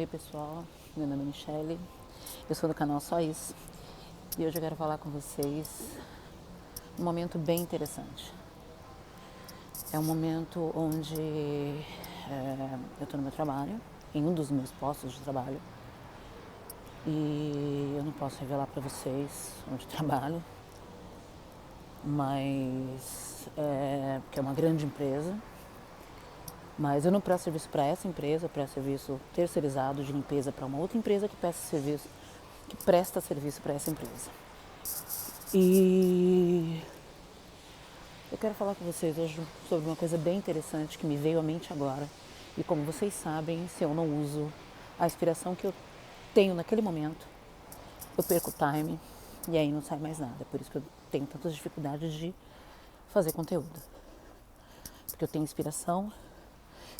Oi pessoal, meu nome é Michele, eu sou do canal Só Isso e hoje eu quero falar com vocês um momento bem interessante. É um momento onde eu estou no meu trabalho, em um dos meus postos de trabalho, e eu não posso revelar para vocês onde eu trabalho, mas porque é uma grande empresa. Mas eu não presto serviço para essa empresa, eu presto serviço terceirizado de limpeza para uma outra empresa que presta serviço para essa empresa. E eu quero falar com vocês hoje sobre uma coisa bem interessante que me veio à mente agora. E como vocês sabem, se eu não uso a inspiração que eu tenho naquele momento, eu perco o time e aí não sai mais nada. Por isso que eu tenho tantas dificuldades de fazer conteúdo. Porque eu tenho inspiração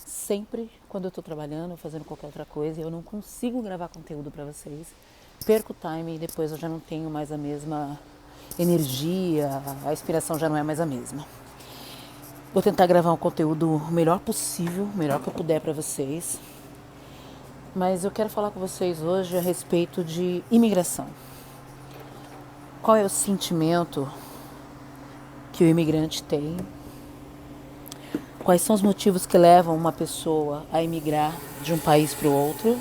sempre quando eu estou trabalhando ou fazendo qualquer outra coisa e eu não consigo gravar conteúdo para vocês, perco o time e depois eu já não tenho mais a mesma energia, a inspiração já não é mais a mesma. Vou tentar gravar um conteúdo o melhor possível, o melhor que eu puder para vocês, mas eu quero falar com vocês hoje a respeito de imigração. Qual é o sentimento que o imigrante tem? Quais são os motivos que levam uma pessoa a emigrar de um país para o outro?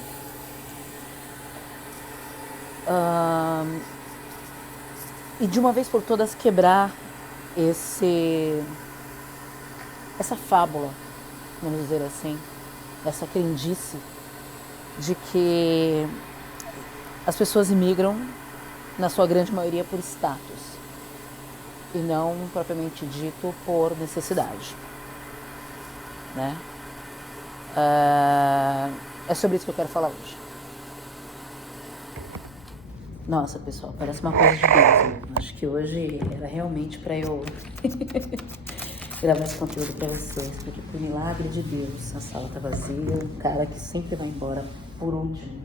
E de uma vez por todas quebrar essa fábula, vamos dizer assim, essa crendice de que as pessoas imigram, na sua grande maioria, por status e não propriamente dito por necessidade. Né? É sobre isso que eu quero falar hoje. Nossa, pessoal, parece uma coisa de Deus, né? Acho que hoje era realmente para eu gravar esse conteúdo para vocês, porque por milagre de Deus a sala tá vazia, um cara que sempre vai embora por último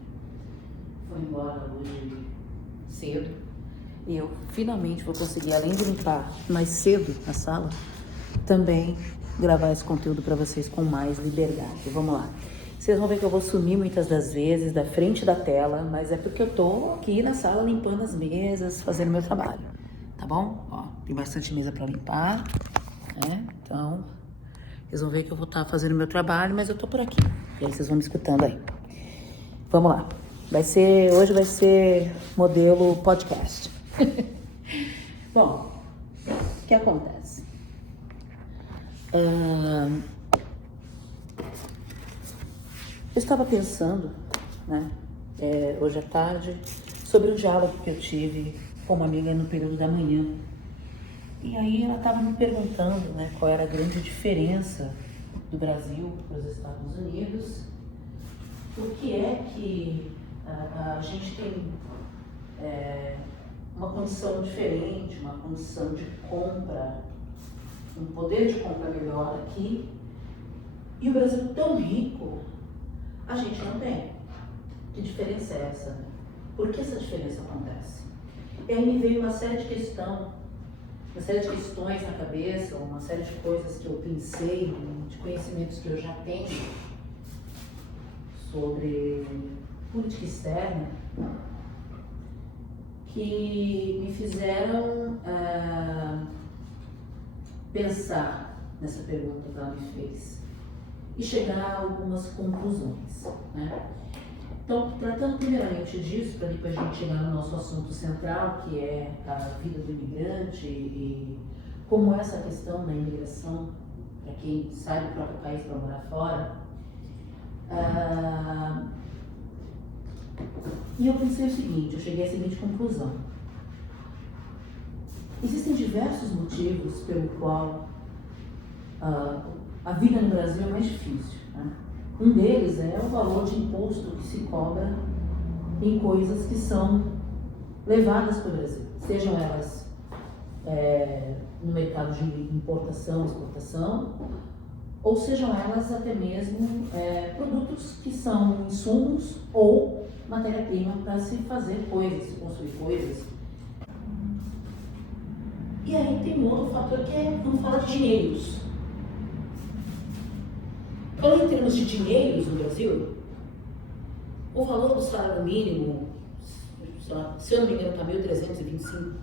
foi embora hoje cedo e eu finalmente vou conseguir, além de limpar mais cedo a sala, também gravar esse conteúdo para vocês com mais liberdade. Vamos lá. Vocês vão ver que eu vou sumir muitas das vezes da frente da tela, mas é porque eu tô aqui na sala limpando as mesas, fazendo meu trabalho, tá bom? Ó, tem bastante mesa para limpar, né? Então, vocês vão ver que eu vou estar fazendo meu trabalho, mas eu tô por aqui. E aí vocês vão me escutando aí. Vamos lá. Hoje vai ser modelo podcast. Bom, o que acontece? Eu estava pensando, né, hoje à tarde, sobre um diálogo que eu tive com uma amiga no período da manhã. E aí ela estava me perguntando, né, qual era a grande diferença do Brasil para os Estados Unidos, por que é que a gente tem uma condição diferente, uma condição de compra, um poder de compra melhor aqui, e o Brasil tão rico, a gente não tem. Que diferença é essa? Por que essa diferença acontece? E aí me veio uma série de questões na cabeça, uma série de coisas que eu pensei, de conhecimentos que eu já tenho sobre política externa, que me fizeram pensar nessa pergunta que ela me fez e chegar a algumas conclusões, né? Então, tratando primeiramente disso, para depois a gente chegar no nosso assunto central, que é a vida do imigrante e como essa questão da imigração, para quem sai do próprio país para morar fora. E eu pensei o seguinte, eu cheguei à seguinte conclusão. Existem diversos motivos pelo qual a vida no Brasil é mais difícil, né? Um deles é o valor de imposto que se cobra em coisas que são levadas para o Brasil, sejam elas no mercado de importação, exportação, ou sejam elas até mesmo produtos que são insumos ou matéria-prima para se fazer coisas, se construir coisas. E aí tem um outro fator que vamos falar de dinheiros. Falando em termos de dinheiros no Brasil, O valor do salário mínimo, se eu não me engano, está R$ 1.325.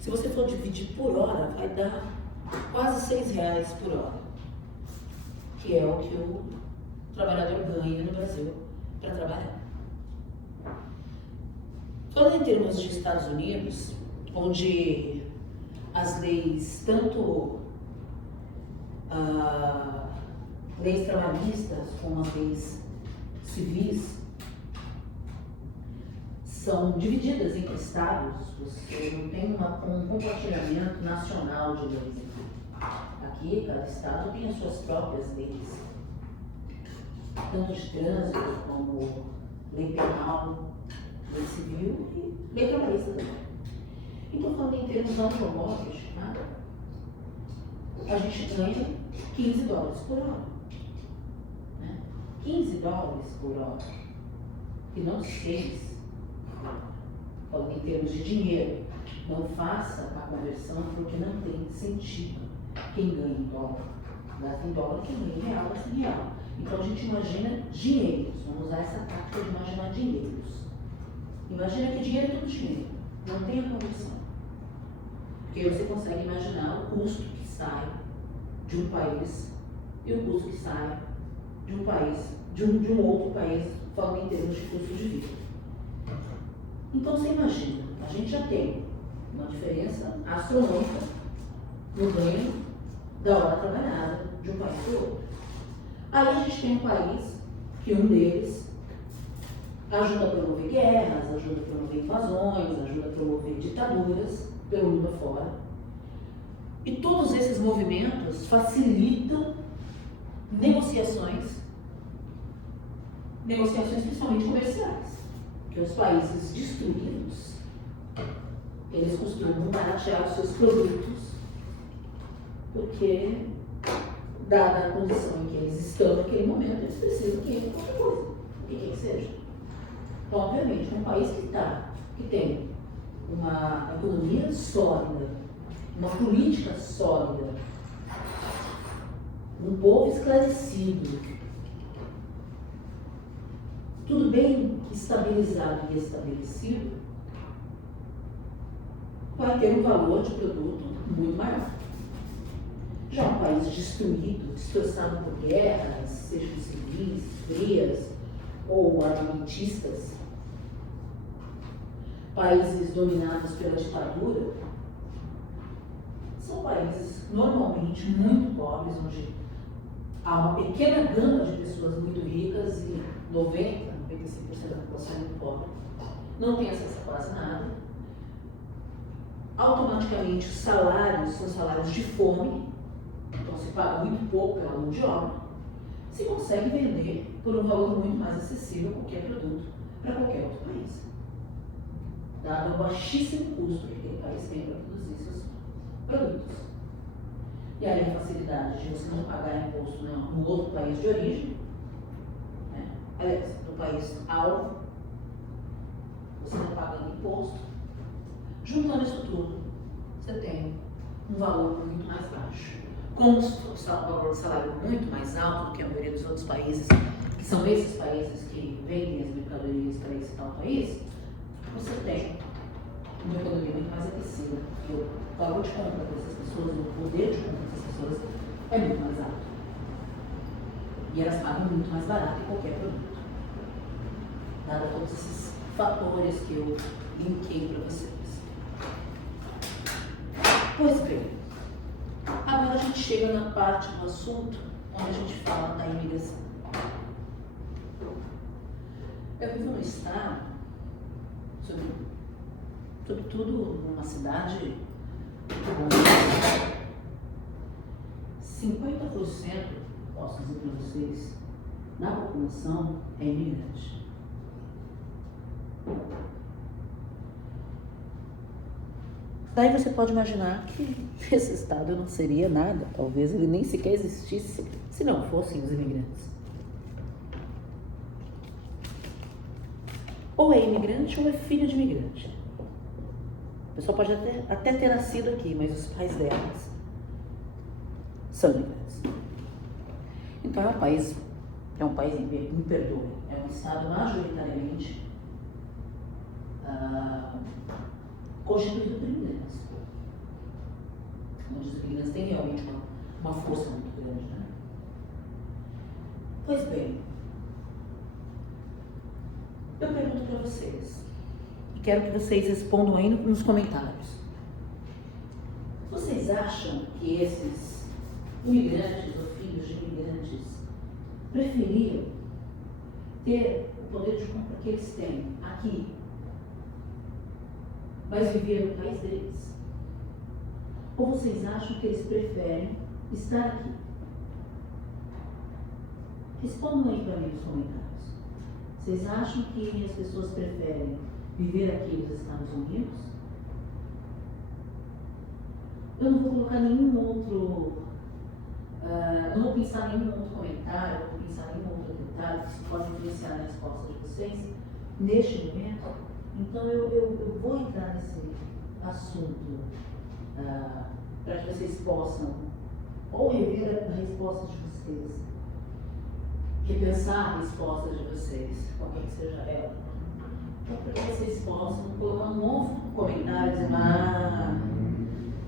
Se você for dividir por hora, vai dar quase R$ 6 por hora, que é o que o trabalhador ganha no Brasil para trabalhar. Falando em termos de Estados Unidos, onde as leis, tanto leis trabalhistas como as leis civis, são divididas entre estados, você não tem um compartilhamento nacional de leis aqui. Aqui, cada estado tem as suas próprias leis, tanto de trânsito como lei penal, lei civil e lei trabalhista também. Então, falando em termos antropológicos, a gente ganha $15 por hora. Né? $15 por hora. E não 6. Falando em termos de dinheiro, não faça a conversão porque não tem sentido. Quem ganha em dólar, gasta em dólar, quem ganha em real, gasta em real. Então a gente imagina dinheiros, vamos usar essa tática de imaginar dinheiros. Imagina que dinheiro é tudo dinheiro, não tem a conversão. Porque aí você consegue imaginar o custo que sai de um país e o custo que sai de um país, de um outro país, falando em termos de custo de vida. Então você imagina, a gente já tem uma diferença astronômica no ganho da hora trabalhada de um país para o outro. Aí a gente tem um país que um deles ajuda a promover guerras, ajuda a promover invasões, ajuda a promover ditaduras pelo mundo afora. E todos esses movimentos facilitam negociações principalmente comerciais. Porque os países destruídos, eles costumam baratear os seus produtos, porque, dada a condição em que eles estão naquele momento, eles precisam que entre qualquer coisa, o que quer que seja. Então, obviamente, um país que tem uma economia sólida, uma política sólida, um povo esclarecido, tudo bem estabilizado e estabelecido, vai ter um valor de produto muito maior. Já um país destruído, destroçado por guerras, sejam civis, frias ou armamentistas, países dominados pela ditadura, são países normalmente muito pobres, onde há uma pequena gama de pessoas muito ricas e 95% da população é muito pobre, não tem acesso a quase nada. Automaticamente os salários são salários de fome, então se paga muito pouco pela mão de obra, se consegue vender por um valor muito mais acessível qualquer produto para qualquer outro país, dado o baixíssimo custo que aquele país tem para produzir seus produtos. E aí a facilidade de você não pagar imposto no outro país de origem, né? Aliás, no país alvo, você não pagando imposto. Juntando isso tudo, você tem um valor muito mais baixo. Com um valor de salário muito mais alto do que a maioria dos outros países, que são esses países que vendem as mercadorias para esse tal país, você tem uma economia muito mais aquecida. E o valor de compra dessas pessoas, o poder de compra dessas pessoas é muito mais alto. E elas pagam muito mais barato em qualquer produto. Dado todos esses fatores que eu linkei para vocês. Pois bem, agora a gente chega na parte do assunto onde a gente fala da imigração. Eu vivo no estado, sobretudo numa cidade muito 50%, posso dizer para vocês, da população é imigrante. Daí você pode imaginar que esse estado não seria nada, talvez ele nem sequer existisse se não fossem os imigrantes. Ou é imigrante ou é filho de imigrante. A pessoa pode até ter nascido aqui, mas os pais delas são imigrantes. Então é um país que é um país, me perdoe, é um estado majoritariamente constituído por imigrantes, onde os imigrantes têm realmente uma força muito grande, né? Pois bem, eu pergunto para vocês, e quero que vocês respondam aí nos comentários. Vocês acham que esses imigrantes ou filhos de imigrantes preferiam ter o poder de compra que eles têm aqui, mas viver no país deles? Ou vocês acham que eles preferem estar aqui? Respondam aí para mim nos comentários. Vocês acham que as pessoas preferem viver aqui nos Estados Unidos? Eu não vou colocar nenhum outro, não vou pensar em nenhum outro comentário, não vou pensar em nenhum outro detalhe que pode influenciar na resposta de vocês neste momento. Então eu vou entrar nesse assunto para que vocês possam ou rever a resposta de vocês, repensar a resposta de vocês, qualquer que seja ela, para que vocês possam colocar um novo comentário dizendo,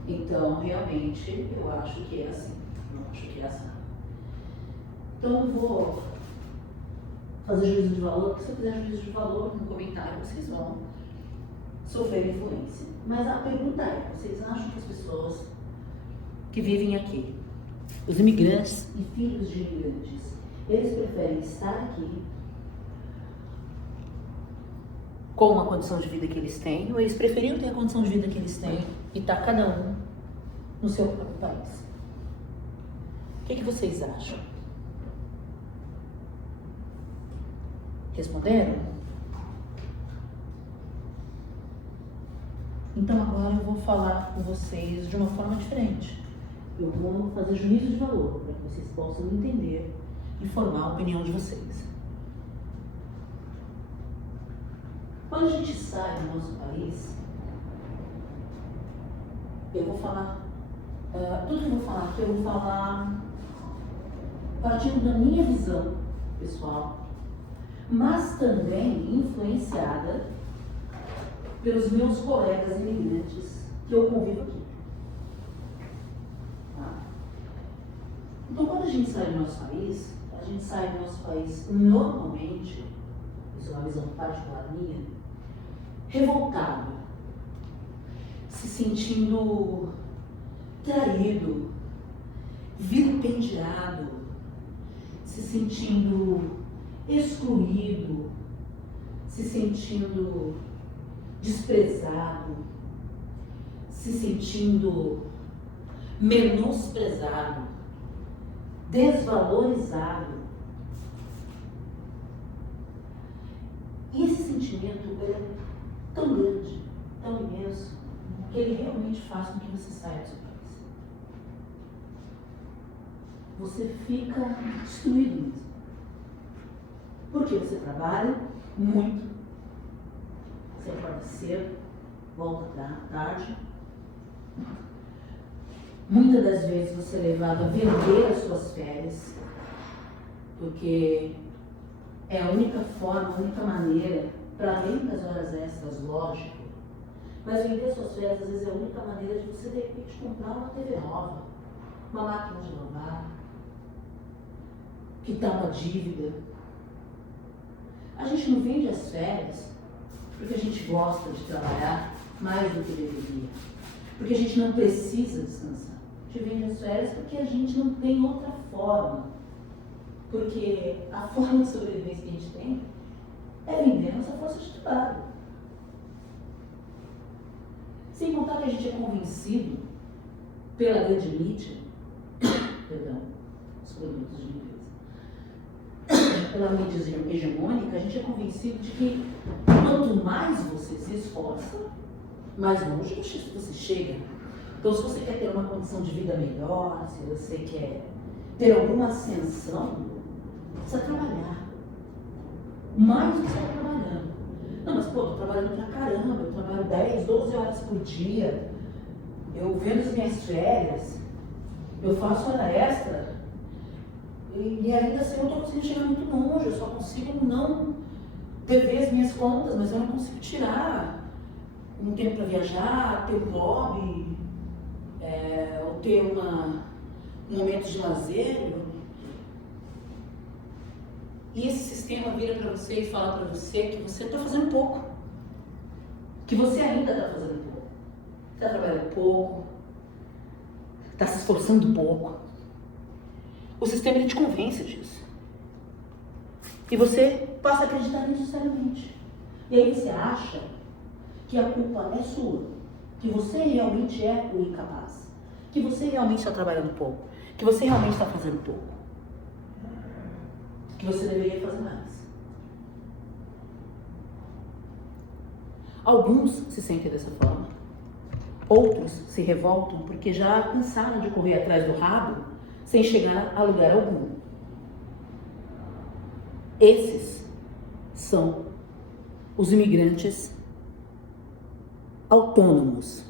então realmente eu acho que é assim, não acho que é assim. Então eu vou fazer juízo de valor, porque se eu fizer juízo de valor no comentário, vocês vão sofrer influência. Mas a pergunta é, vocês acham que as pessoas que vivem aqui, os imigrantes e filhos de imigrantes, eles preferem estar aqui com a condição de vida que eles têm, ou eles preferiam ter a condição de vida que eles têm e estar cada um no seu próprio país? O que vocês acham? Responderam? Então agora eu vou falar com vocês de uma forma diferente. Eu vou fazer juízo de valor para que vocês possam entender e formar a opinião de vocês. Quando a gente sai do nosso país, eu vou falar, tudo que eu vou falar aqui, eu vou falar partindo da minha visão pessoal, mas também influenciada pelos meus colegas imigrantes que eu convivo aqui. Tá? Então, quando a gente sai do nosso país, normalmente, isso é uma visão particular minha, revoltado, se sentindo traído, vilipendiado, se sentindo excluído, se sentindo desprezado, se sentindo menosprezado, desvalorizado. E esse sentimento é tão grande, tão imenso, que ele realmente faz com que você saia do seu país. Você fica destruído mesmo. Porque você trabalha muito, você acorda cedo, volta tarde. Muitas das vezes você é levado a vender as suas férias, porque é a única forma, a única maneira, para além das horas extras, lógico, mas vender as suas férias às vezes é a única maneira de você de repente comprar uma TV nova, uma máquina de lavar, quitar uma dívida. A gente não vende as férias porque a gente gosta de trabalhar mais do que deveria, porque a gente não precisa descansar. A gente vende as férias porque a gente não tem outra forma, porque a forma de sobrevivência que a gente tem é vender nossa força de trabalho. Sem contar que a gente é convencido pela grande mídia, perdão, os produtos de limpeza, pela mídia hegemônica, a gente é convencido de que quanto mais você se esforça, mais longe você chega. Então, se você quer ter uma condição de vida melhor, se você quer ter alguma ascensão, precisa trabalhar. Mais do que você está trabalhando. Não, mas pô, estou trabalhando pra caramba, eu trabalho 10, 12 horas por dia, eu vendo as minhas férias, eu faço hora extra, e ainda assim eu não estou conseguindo chegar muito longe, eu só consigo não prever as minhas contas, mas eu não consigo tirar um tempo para viajar, ter um hobby, ou ter um momento de lazer. E esse sistema vira para você e fala para você que você está fazendo pouco, que você ainda está fazendo pouco, está trabalhando pouco, está se esforçando pouco. O sistema ele te convence disso. E você passa a acreditar nisso seriamente. E aí você acha que a culpa é sua, que você realmente é o incapaz, que você realmente está trabalhando pouco, que você realmente está fazendo pouco, que você deveria fazer mais. Alguns se sentem dessa forma, outros se revoltam porque já cansaram de correr atrás do rabo sem chegar a lugar algum. Esses são os imigrantes autônomos,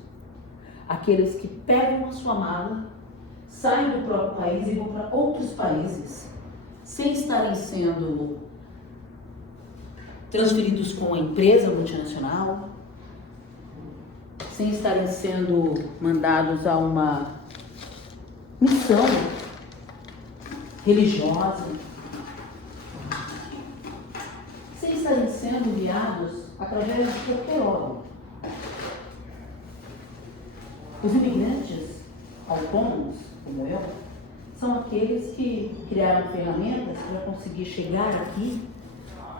aqueles que pegam a sua mala, saem do próprio país e vão para outros países sem estarem sendo transferidos com a empresa multinacional, sem estarem sendo mandados a uma missão religiosa, sem estarem sendo enviados através de qualquer órgão. Os imigrantes autônomos, como eu, são aqueles que criaram ferramentas para conseguir chegar aqui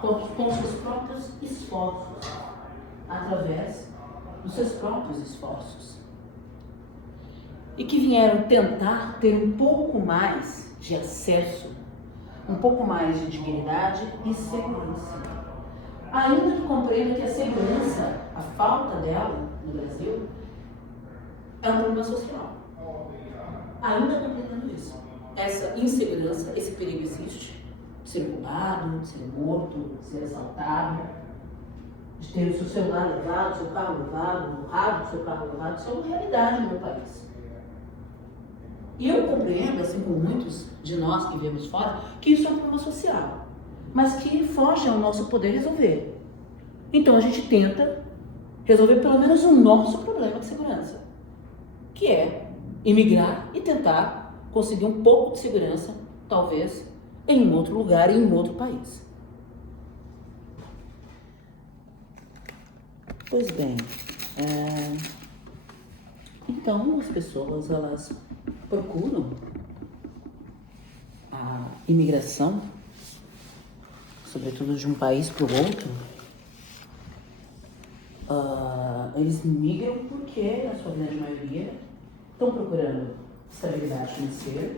com seus próprios esforços, através dos seus próprios esforços. E que vieram tentar ter um pouco mais de acesso, um pouco mais de dignidade e segurança. Ainda que compreenda que a segurança, a falta dela no Brasil, é um problema social. Ainda compreendendo isso. Essa insegurança, esse perigo existe, de ser roubado, de ser morto, de ser assaltado, de ter o seu celular levado, o seu carro levado, o rádio do seu carro levado. Isso é uma realidade no meu país. E eu compreendo, assim como muitos de nós que vivemos fora, que isso é um problema social, mas que foge ao nosso poder resolver. Então a gente tenta resolver pelo menos o nosso problema de segurança, que é imigrar e tentar conseguir um pouco de segurança, talvez, em um outro lugar, em um outro país. Pois bem, então as pessoas, elas procuram a imigração, sobretudo de um país para o outro. Eles migram porque, na sua grande maioria, estão procurando estabilidade financeira,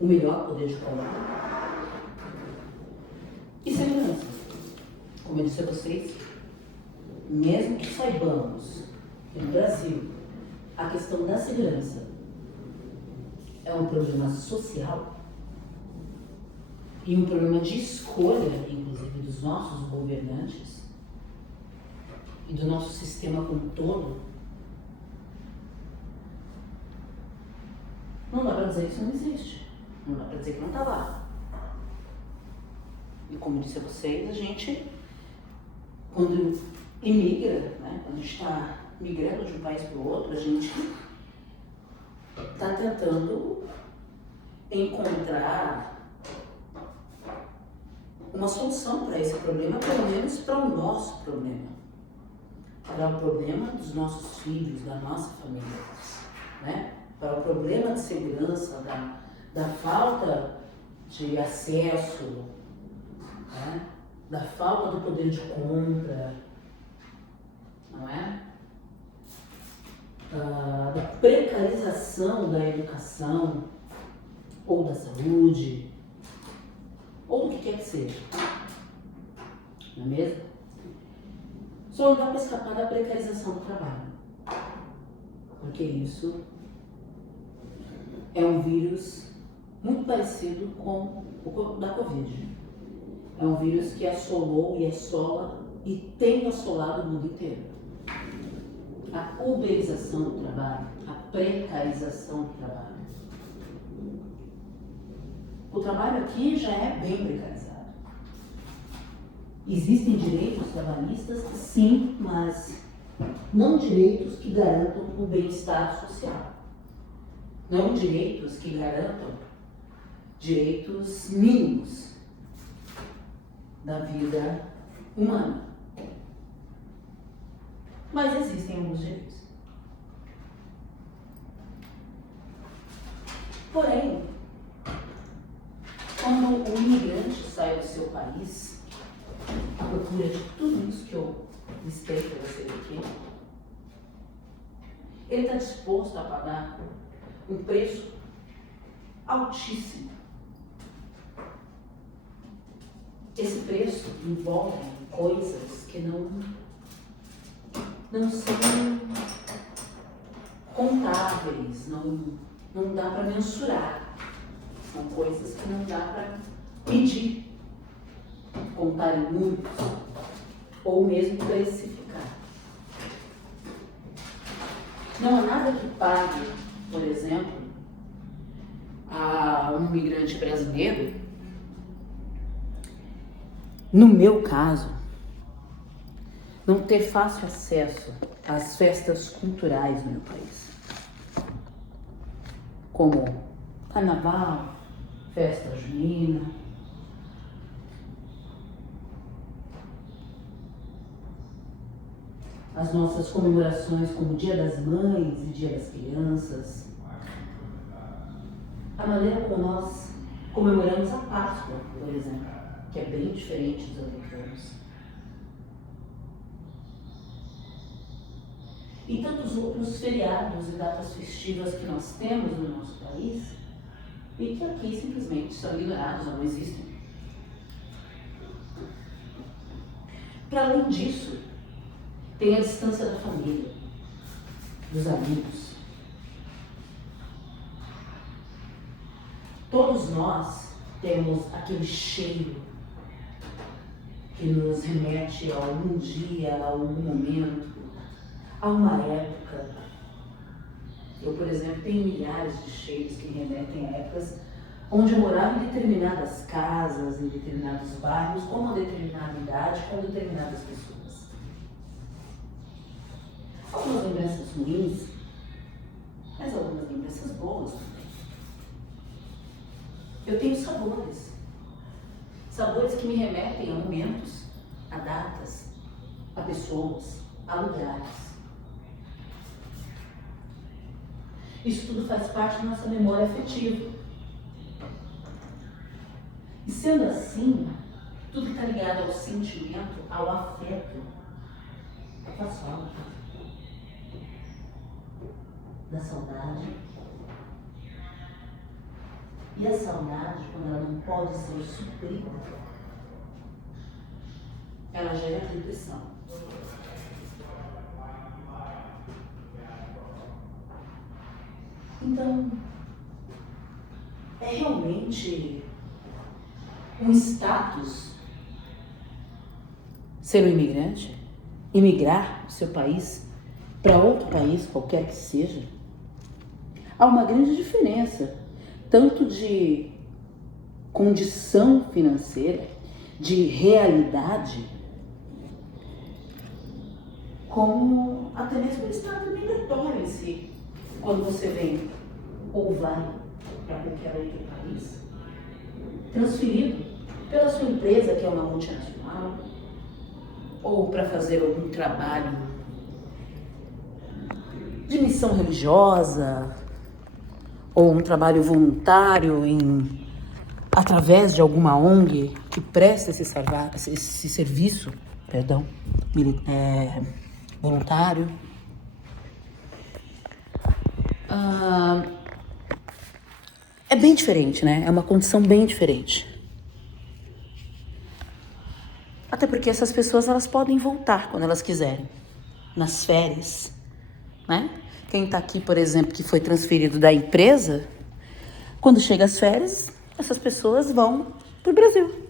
o melhor poder de compra e segurança. Como eu disse a vocês, mesmo que saibamos que no Brasil a questão da segurança é um problema social e um problema de escolha, inclusive, dos nossos governantes e do nosso sistema como um todo, não dá para dizer que isso não existe. Não dá para dizer que não está lá. E como eu disse a vocês, a gente, quando imigra, né, quando a gente está migrando de um país para o outro, a gente está tentando encontrar uma solução para esse problema, pelo menos para o nosso problema. Para o problema dos nossos filhos, da nossa família, né? Para o problema de segurança, da falta de acesso, né? Da falta do poder de compra, não é? Da precarização da educação, ou da saúde, ou do que quer que seja, não é mesmo? Só não dá para escapar da precarização do trabalho, porque isso é um vírus muito parecido com o da Covid. É um vírus que assolou e assola e tem assolado o mundo inteiro. A uberização do trabalho, a precarização do trabalho. O trabalho aqui já é bem precarizado. Existem direitos trabalhistas, sim, mas não direitos que garantam o bem-estar social. Não direitos que garantam direitos mínimos da vida humana. Mas existem alguns direitos. Porém, quando o imigrante sai do seu país, à procura de tudo isso que eu listei para vocês aqui, ele está disposto a pagar um preço altíssimo. Esse preço envolve coisas que não são contáveis, não dá para mensurar. São coisas que não dá para medir, contar em números, ou mesmo precificar. Não há nada que pague, por exemplo, a um imigrante brasileiro, no meu caso, não ter fácil acesso às festas culturais do meu país, como carnaval, festa junina, as nossas comemorações como Dia das Mães e Dia das Crianças, a maneira como nós comemoramos a Páscoa, por exemplo, que é bem diferente dos americanos. E tantos outros feriados e datas festivas que nós temos no nosso país e que aqui simplesmente são ignorados ou não existem. Para além disso, tem a distância da família, dos amigos. Todos nós temos aquele cheiro que nos remete a algum dia, a algum momento, a uma época. Eu, por exemplo, tenho milhares de cheiros que me remetem a épocas onde eu morava em determinadas casas, em determinados bairros, com uma determinada idade, com determinadas pessoas. Algumas lembranças ruins, mas algumas lembranças boas também. Eu tenho sabores. Sabores que me remetem a momentos, a datas, a pessoas, a lugares. Isso tudo faz parte da nossa memória afetiva. E sendo assim, tudo que está ligado ao sentimento, ao afeto, faz falta. Da saudade. E a saudade, quando ela não pode ser suprida, ela gera depressão. Então, é realmente um status ser um imigrante, imigrar do seu país para outro país, qualquer que seja. Há uma grande diferença, tanto de condição financeira, de realidade, como até mesmo o estado migratório em si. Quando você vem ou vai para qualquer outro país, transferido pela sua empresa, que é uma multinacional, ou para fazer algum trabalho de missão religiosa, ou um trabalho voluntário através de alguma ONG que presta esse serviço, voluntário. É bem diferente, né? É uma condição bem diferente. Até porque essas pessoas, elas podem voltar quando elas quiserem, nas férias, né? Quem está aqui, por exemplo, que foi transferido da empresa, quando chega as férias, essas pessoas vão para o Brasil.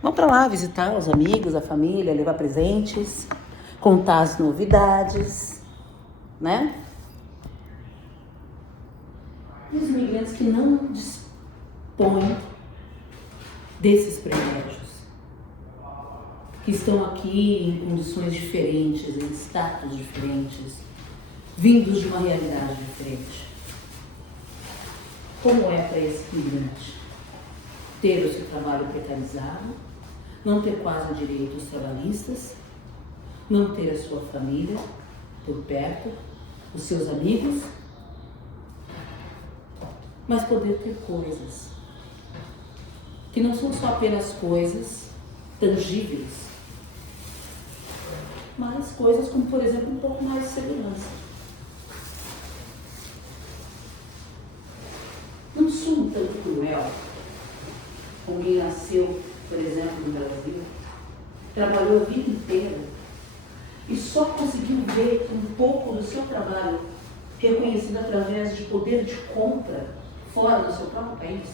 Vão para lá visitar os amigos, a família, levar presentes, contar as novidades, né? E os imigrantes que não dispõe desses privilégios, que estão aqui em condições diferentes, em status diferentes, vindos de uma realidade diferente. Como é para esse imigrante ter o seu trabalho precarizado, não ter quase direitos trabalhistas, não ter a sua família por perto, os seus amigos, mas poder ter coisas que não são só apenas coisas tangíveis, mas coisas como, por exemplo, um pouco mais de segurança. Não sou um tanto cruel com quem nasceu, por exemplo, no Brasil, trabalhou a vida inteira e só conseguiu ver um pouco do seu trabalho reconhecido através de poder de compra fora do seu próprio país.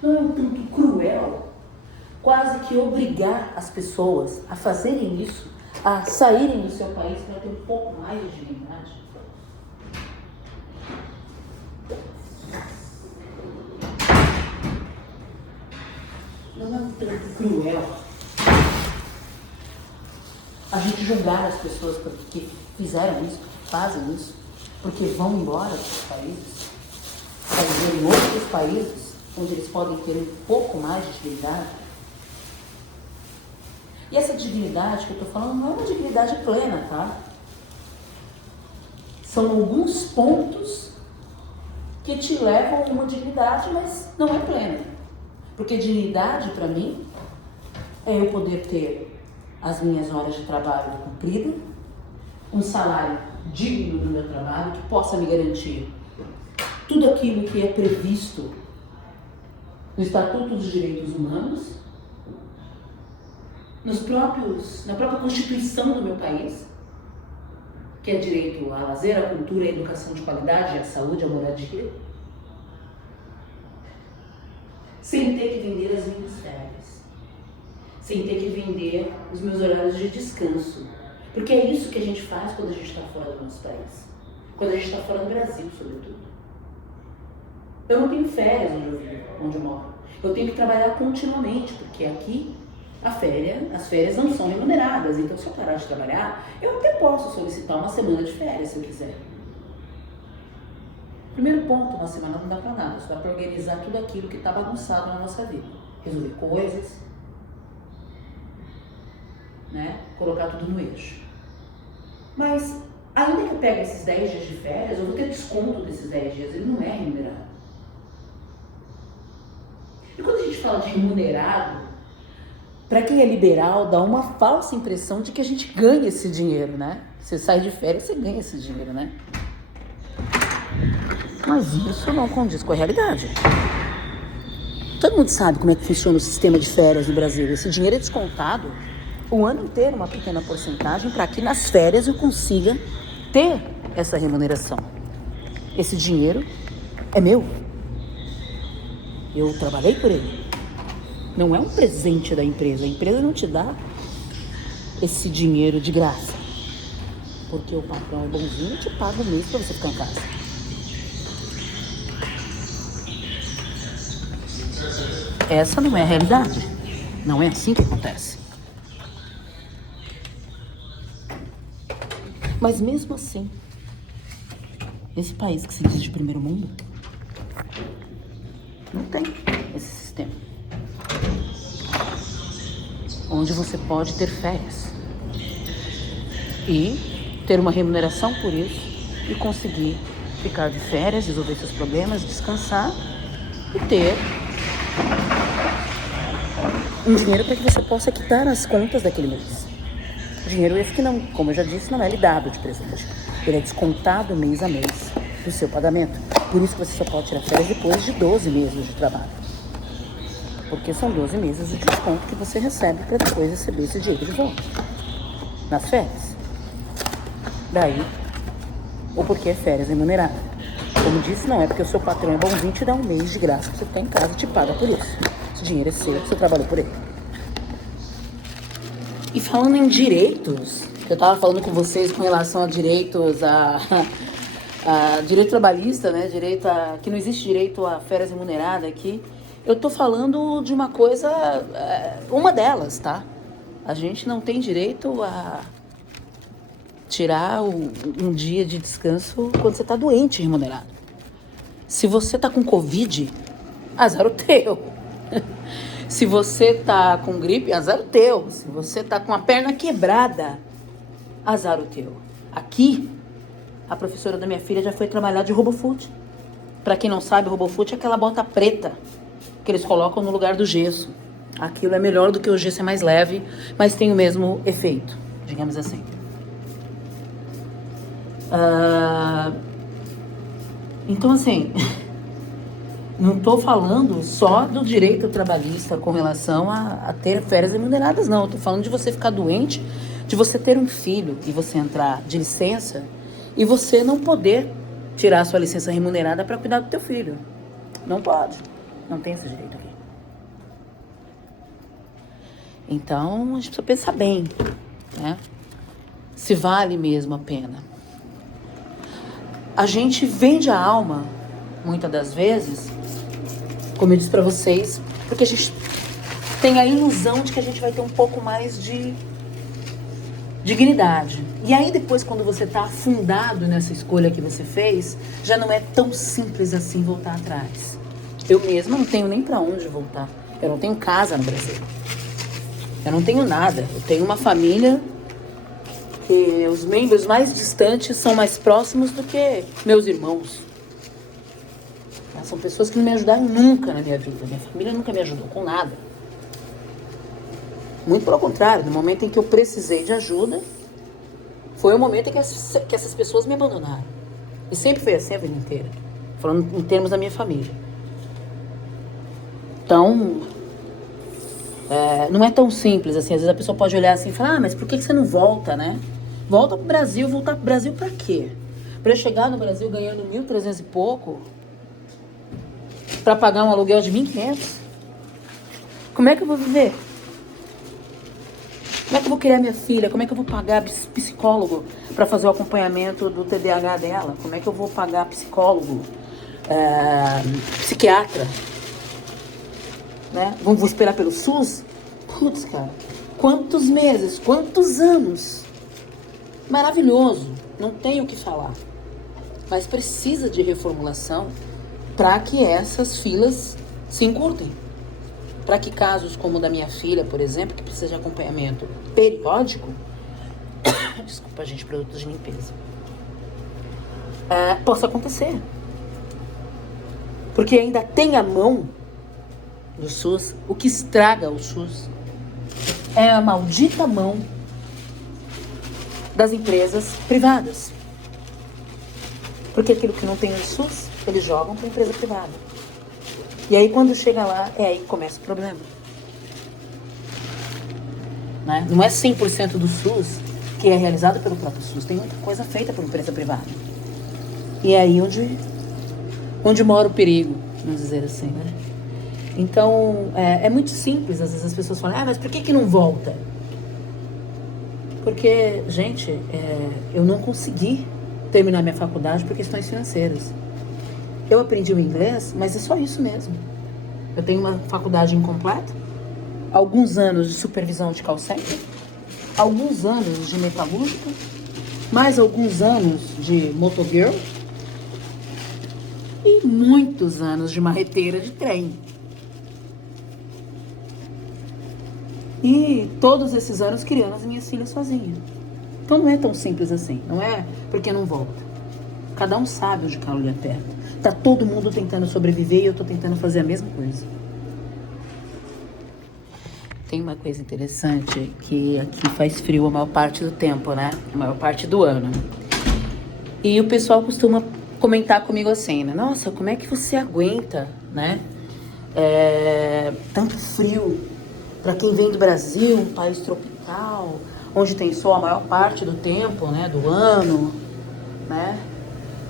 Não é um tanto cruel quase que obrigar as pessoas a fazerem isso, a saírem do seu país para ter um pouco mais de dignidade? Não é um tanto cruel a gente julgar as pessoas porque fizeram isso, porque fazem isso, porque vão embora dos países, para viver em outros países onde eles podem ter um pouco mais de dignidade? E essa dignidade que eu estou falando não é uma dignidade plena, tá? São alguns pontos que te levam a uma dignidade, mas não é plena. Porque dignidade, para mim, é eu poder ter as minhas horas de trabalho cumpridas, um salário digno do meu trabalho, que possa me garantir tudo aquilo que é previsto no Estatuto dos Direitos Humanos, na própria Constituição do meu país, que é direito a lazer, à cultura, à educação de qualidade, à saúde, à moradia, sem ter que vender as minhas férias, sem ter que vender os meus horários de descanso, porque é isso que a gente faz quando a gente está fora do nosso país, quando a gente está fora do Brasil, sobretudo. Eu não tenho férias onde eu vivo, onde eu moro. Eu tenho que trabalhar continuamente, porque aqui as férias não são remuneradas. Então, se eu parar de trabalhar, eu até posso solicitar uma semana de férias, se eu quiser. Primeiro ponto, uma semana não dá para nada. Só dá para organizar tudo aquilo que está bagunçado na nossa vida. Resolver coisas, né? Colocar tudo no eixo. Mas, ainda que eu pegue esses 10 dias de férias, eu vou ter desconto desses 10 dias. Ele não é remunerado. E quando a gente fala de remunerado, para quem é liberal, dá uma falsa impressão de que a gente ganha esse dinheiro, né? Você sai de férias, você ganha esse dinheiro, né? Mas isso não condiz com a realidade. Todo mundo sabe como é que funciona o sistema de férias no Brasil. Esse dinheiro é descontado o ano inteiro, uma pequena porcentagem, para que nas férias eu consiga ter essa remuneração. Esse dinheiro é meu. Eu trabalhei por ele. Não é um presente da empresa. A empresa não te dá esse dinheiro de graça. Porque o patrão é bonzinho e te paga o mês para você ficar em casa. Essa não é a realidade. Não é assim que acontece. Mas mesmo assim, esse país que se diz de primeiro mundo não tem esse sistema onde você pode ter férias e ter uma remuneração por isso e conseguir ficar de férias, resolver seus problemas, descansar e ter um dinheiro para que você possa quitar as contas daquele mês. Dinheiro esse que não, como eu já disse, não é lhe dado de presente. Ele é descontado mês a mês do seu pagamento. Por isso que você só pode tirar férias depois de 12 meses de trabalho. Porque são 12 meses de desconto que você recebe para depois receber esse dinheiro de volta. Nas férias. Daí, ou porque é férias remunerada. Como disse, não é porque o seu patrão é bonzinho te dá um mês de graça que você ficar em casa e te paga por isso. Esse dinheiro é seu, você trabalhou por ele. E falando em direitos, eu estava falando com vocês com relação a direitos Direito trabalhista, né? Que não existe direito a férias remuneradas aqui. Eu tô falando de uma coisa, uma delas, tá? A gente não tem direito a tirar um dia de descanso quando você tá doente remunerado. Se você tá com Covid, azar o teu. Se você tá com gripe, azar o teu. Se você tá com a perna quebrada, azar o teu. Aqui, a professora da minha filha já foi trabalhar de RoboFoot. Pra quem não sabe, RoboFoot é aquela bota preta que eles colocam no lugar do gesso. Aquilo é melhor do que o gesso, é mais leve, mas tem o mesmo efeito, digamos assim. Então, assim, não tô falando só do direito trabalhista com relação a ter férias remuneradas, não. Eu tô falando de você ficar doente, de você ter um filho e você entrar de licença e você não poder tirar a sua licença remunerada para cuidar do teu filho. Não pode. Não tem esse direito aqui. Então, a gente precisa pensar bem, né? Se vale mesmo a pena. A gente vende a alma, muitas das vezes, como eu disse pra vocês, porque a gente tem a ilusão de que a gente vai ter um pouco mais de dignidade. E aí depois, quando você tá afundado nessa escolha que você fez, já não é tão simples assim voltar atrás. Eu mesma não tenho nem pra onde voltar. Eu não tenho casa no Brasil. Eu não tenho nada. Eu tenho uma família que os membros mais distantes são mais próximos do que meus irmãos. São pessoas que não me ajudaram nunca na minha vida. Minha família nunca me ajudou com nada. Muito pelo contrário, no momento em que eu precisei de ajuda, foi o momento em que essas pessoas me abandonaram. E sempre foi assim a vida inteira. Falando em termos da minha família. Então, não é tão simples assim. Às vezes a pessoa pode olhar assim e falar, mas por que você não volta, né? Volta pro Brasil. Voltar pro Brasil pra quê? Pra eu chegar no Brasil ganhando 1.300 e pouco, pra pagar um aluguel de 1.500? Como é que eu vou viver? Como é que eu vou criar minha filha? Como é que eu vou pagar psicólogo pra fazer o acompanhamento do TDAH dela? Como é que eu vou pagar psicólogo, psiquiatra? Né? Vou esperar pelo SUS? Putz, cara, quantos meses, quantos anos? Maravilhoso, não tenho o que falar. Mas precisa de reformulação para que essas filas se encurtem. Para que casos como o da minha filha, por exemplo, que precisa de acompanhamento periódico, desculpa, gente, produtos de limpeza, possa acontecer. Porque ainda tem a mão do SUS. O que estraga o SUS é a maldita mão das empresas privadas. Porque aquilo que não tem no SUS, eles jogam para a empresa privada. E aí quando chega lá, é aí que começa o problema. Né? Não é 100% do SUS que é realizado pelo próprio SUS. Tem muita coisa feita por empresa privada. E é aí onde mora o perigo, vamos dizer assim, né? Então, é muito simples. Às vezes as pessoas falam, mas por que não volta? Porque, gente, eu não consegui terminar minha faculdade por questões financeiras. Eu aprendi o inglês, mas é só isso mesmo. Eu tenho uma faculdade incompleta, alguns anos de supervisão de call center, alguns anos de metalúrgica, mais alguns anos de motogirl e muitos anos de marreteira de trem. E todos esses anos criando as minhas filhas sozinha. Então não é tão simples assim. Não é porque não volta. Cada um sabe onde calo lhe aperta. Tá todo mundo tentando sobreviver e eu tô tentando fazer a mesma coisa. Tem uma coisa interessante, que aqui faz frio a maior parte do tempo, né? A maior parte do ano. E o pessoal costuma comentar comigo assim, né? Nossa, como é que você aguenta, né? Tanto frio. Para quem vem do Brasil, um país tropical, onde tem sol a maior parte do tempo, né, do ano, né?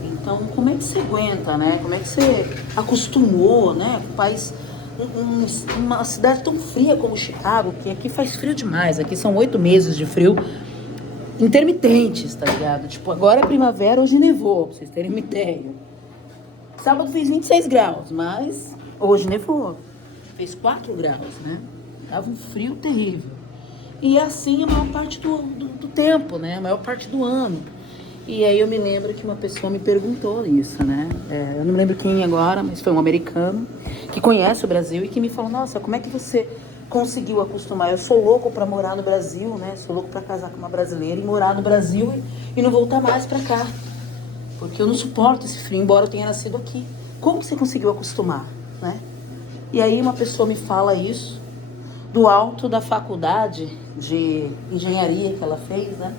Então, como é que você aguenta, né? Como é que você acostumou, né? Um país, uma cidade tão fria como Chicago, que aqui faz frio demais. Aqui são 8 meses de frio intermitentes, tá ligado? Tipo, agora é primavera, hoje nevou, pra vocês terem uma ideia. Sábado fez 26 graus, mas hoje nevou. Fez 4 graus, né? Tava um frio terrível. E assim a maior parte do tempo, né? A maior parte do ano. E aí eu me lembro que uma pessoa me perguntou isso, né? Eu não me lembro quem agora, mas foi um americano que conhece o Brasil e que me falou, nossa, como é que você conseguiu acostumar? Eu sou louco pra morar no Brasil, né? Sou louco pra casar com uma brasileira e morar no Brasil e não voltar mais pra cá. Porque eu não suporto esse frio, embora eu tenha nascido aqui. Como que você conseguiu acostumar, né? E aí uma pessoa me fala isso do alto da faculdade de engenharia que ela fez, né?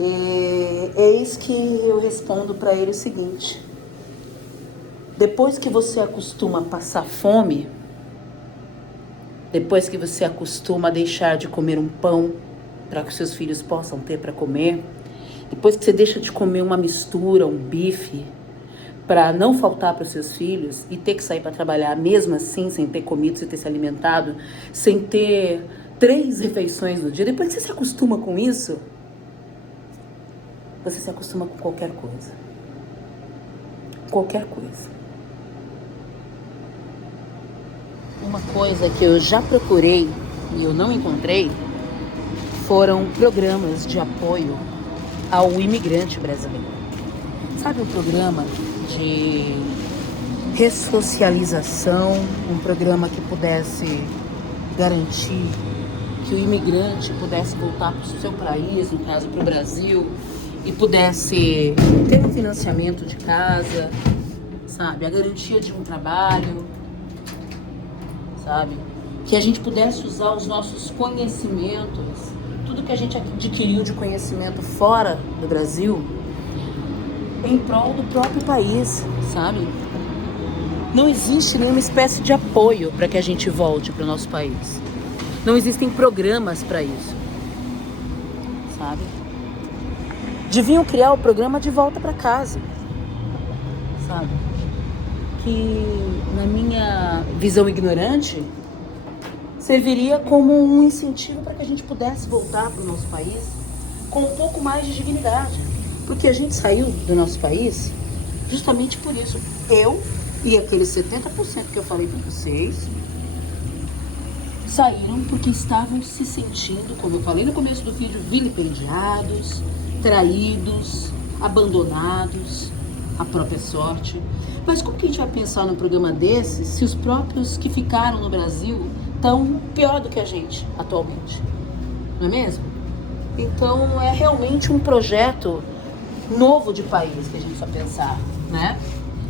E eis que eu respondo para ele o seguinte: depois que você acostuma a passar fome, depois que você acostuma a deixar de comer um pão para que os seus filhos possam ter para comer, depois que você deixa de comer uma mistura, um bife, para não faltar para os seus filhos e ter que sair para trabalhar mesmo assim, sem ter comido, sem ter se alimentado, sem ter 3 refeições no dia, depois que você se acostuma com isso, você se acostuma com qualquer coisa. Qualquer coisa. Uma coisa que eu já procurei e eu não encontrei foram programas de apoio ao imigrante brasileiro. Sabe, um programa de ressocialização, um programa que pudesse garantir que o imigrante pudesse voltar para o seu país, no caso para o Brasil, e pudesse ter um financiamento de casa, sabe? A garantia de um trabalho, sabe? Que a gente pudesse usar os nossos conhecimentos, tudo que a gente adquiriu de conhecimento fora do Brasil, em prol do próprio país, sabe? Não existe nenhuma espécie de apoio para que a gente volte para o nosso país. Não existem programas para isso, sabe? Deviam criar o programa de volta para casa, sabe? Que, na minha visão ignorante, serviria como um incentivo para que a gente pudesse voltar para o nosso país com um pouco mais de dignidade. Porque a gente saiu do nosso país justamente por isso. Eu e aqueles 70% que eu falei para vocês saíram porque estavam se sentindo, como eu falei no começo do vídeo, vilipendiados, traídos, abandonados, à própria sorte. Mas como que a gente vai pensar num programa desse se os próprios que ficaram no Brasil estão pior do que a gente atualmente? Não é mesmo? Então é realmente um projeto novo de país que a gente precisa pensar, né?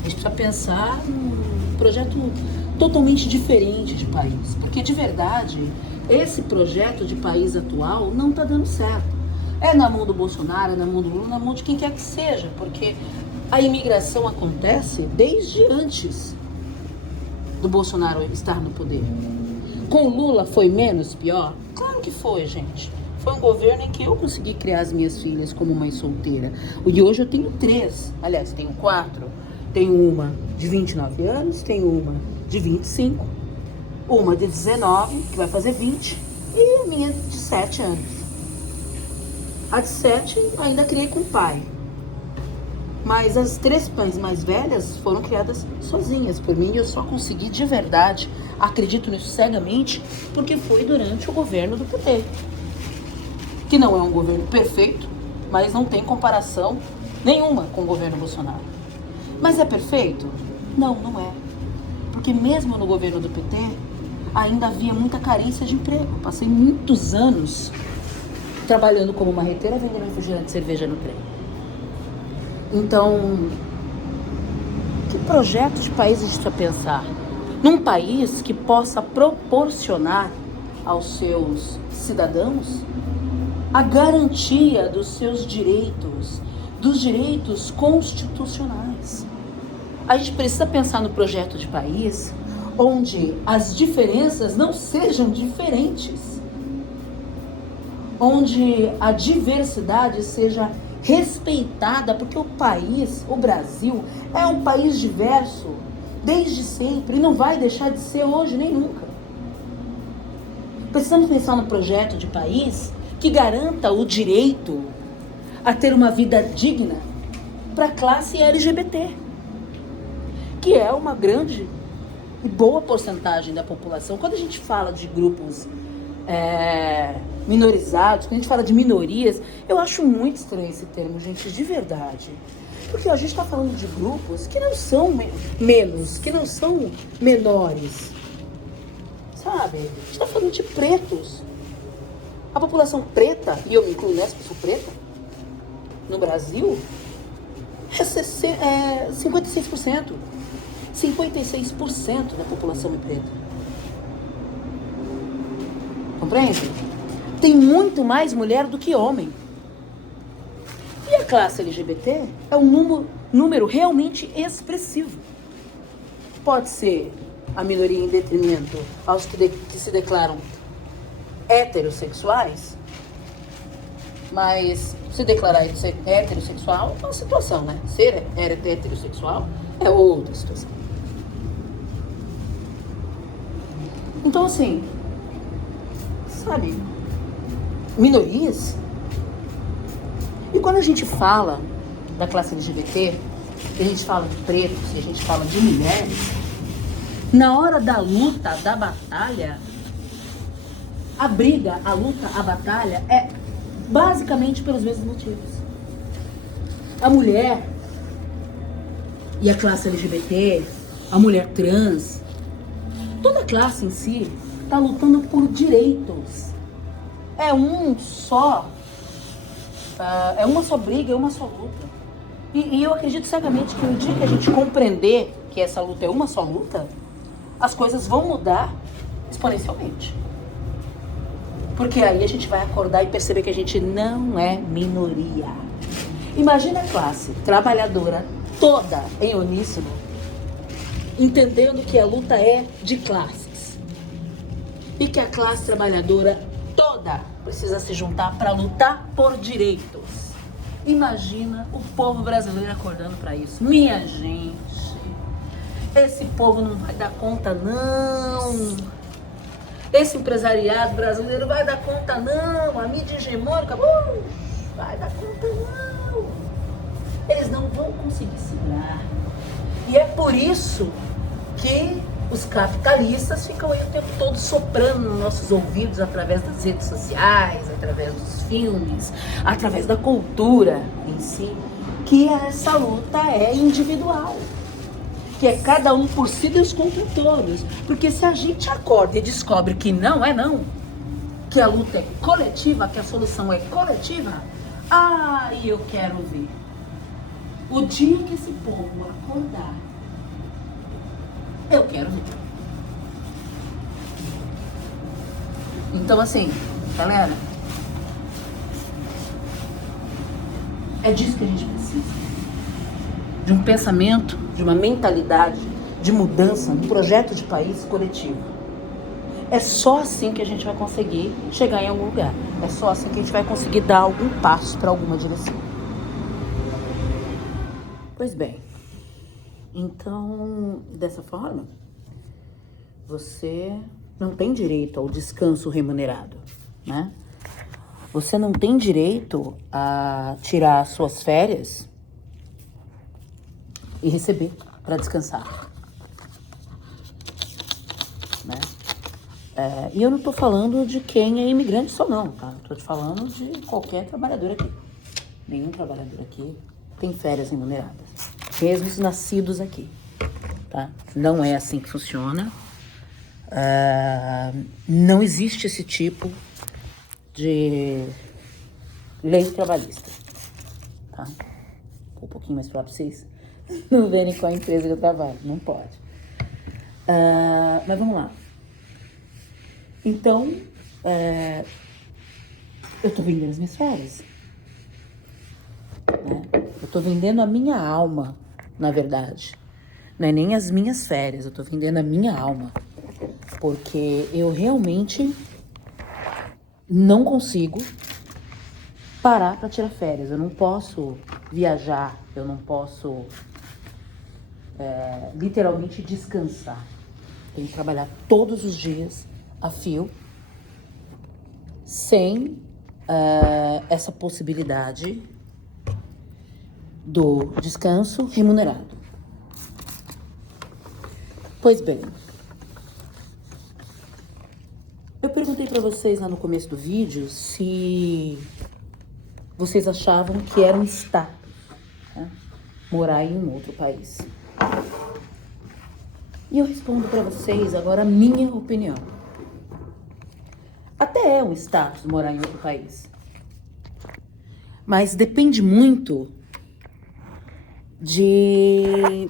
A gente precisa pensar num projeto totalmente diferente de país, porque de verdade esse projeto de país atual não está dando certo. É na mão do Bolsonaro, é na mão do Lula, na mão de quem quer que seja, porque a imigração acontece desde antes do Bolsonaro estar no poder. Com o Lula foi menos pior? Claro que foi, gente. Foi um governo em que eu consegui criar as minhas filhas como mãe solteira. E hoje eu tenho 3, aliás, tenho 4. Tenho uma de 29 anos, tenho uma de 25, uma de 19, que vai fazer 20, e a minha de 7 anos. A de 7 ainda criei com o pai. Mas as 3 mães mais velhas foram criadas sozinhas por mim e eu só consegui de verdade, acredito nisso cegamente, porque foi durante o governo do PT. Que não é um governo perfeito, mas não tem comparação nenhuma com o governo Bolsonaro. Mas é perfeito? Não, não é. Porque mesmo no governo do PT, ainda havia muita carência de emprego. Passei muitos anos trabalhando como marreteira, vendendo refrigerante de cerveja no trem. Então, que projeto de país a gente precisa pensar? Num país que possa proporcionar aos seus cidadãos a garantia dos seus direitos, dos direitos constitucionais. A gente precisa pensar no projeto de país onde as diferenças não sejam diferentes, onde a diversidade seja respeitada, porque o país, o Brasil, é um país diverso desde sempre e não vai deixar de ser hoje nem nunca. Precisamos pensar no projeto de país que garanta o direito a ter uma vida digna para a classe LGBT, que é uma grande e boa porcentagem da população. Quando a gente fala de grupos minorizados, quando a gente fala de minorias, eu acho muito estranho esse termo, gente, de verdade. Porque a gente está falando de grupos que não são menos, que não são menores, sabe? A gente está falando de pretos. A população preta, e eu me incluo nessa, porque sou preta, no Brasil, é 56%. 56% da população é preta. Compreende? Tem muito mais mulher do que homem. E a classe LGBT é um número realmente expressivo. Pode ser a minoria em detrimento aos que se declaram heterossexuais, mas se declarar heterossexual é uma situação, né? Ser heterossexual é outra situação. Então, assim, sabe, minorias. E quando a gente fala da classe LGBT, a gente fala de pretos, a gente fala de mulheres, na hora da luta, da batalha, a briga, a luta, a batalha é basicamente pelos mesmos motivos. A mulher e a classe LGBT, a mulher trans, toda a classe em si está lutando por direitos. É uma só briga, é uma só luta. E eu acredito cegamente que no dia que a gente compreender que essa luta é uma só luta, as coisas vão mudar exponencialmente. Porque aí a gente vai acordar e perceber que a gente não é minoria. Imagina a classe trabalhadora toda em uníssono, entendendo que a luta é de classes. E que a classe trabalhadora toda precisa se juntar para lutar por direitos. Imagina o povo brasileiro acordando para isso. Minha gente, esse povo não vai dar conta, não. Esse empresariado brasileiro vai dar conta, não. A mídia hegemônica vai dar conta, não. Eles não vão conseguir segurar. E é por isso que os capitalistas ficam aí o tempo todo soprando nos nossos ouvidos através das redes sociais, através dos filmes, através da cultura em si, que essa luta é individual. Que é cada um por si, Deus contra todos. Porque se a gente acorda e descobre que não é não, que a luta é coletiva, que a solução é coletiva, aí eu quero ver. O dia que esse povo acordar, eu quero ver. Então, assim, galera, é disso que a gente precisa. De um pensamento, de uma mentalidade, de mudança, um projeto de país coletivo. É só assim que a gente vai conseguir chegar em algum lugar. É só assim que a gente vai conseguir dar algum passo para alguma direção. Pois bem, então, dessa forma, você não tem direito ao descanso remunerado, né? Você não tem direito a tirar suas férias e receber para descansar, né? E eu não tô falando de quem é imigrante só não, tá? Tô te falando de qualquer trabalhador aqui. Nenhum trabalhador aqui tem férias remuneradas, mesmo os nascidos aqui, tá? Não é assim que funciona. Não existe esse tipo de lei trabalhista, tá? Vou um pouquinho mais pra vocês não verem qual empresa que eu trabalho, não pode. Mas vamos lá. Então, eu tô vendendo as minhas férias, né? Eu tô vendendo a minha alma, na verdade. Não é nem as minhas férias, eu tô vendendo a minha alma. Porque eu realmente não consigo parar para tirar férias. Eu não posso viajar, eu não posso literalmente descansar. Tenho que trabalhar todos os dias a fio, sem essa possibilidade do descanso remunerado. Pois bem, eu perguntei para vocês lá no começo do vídeo se vocês achavam que era um status, né, morar em um outro país. E eu respondo para vocês agora a minha opinião. Até é um status morar em outro país. Mas depende muito de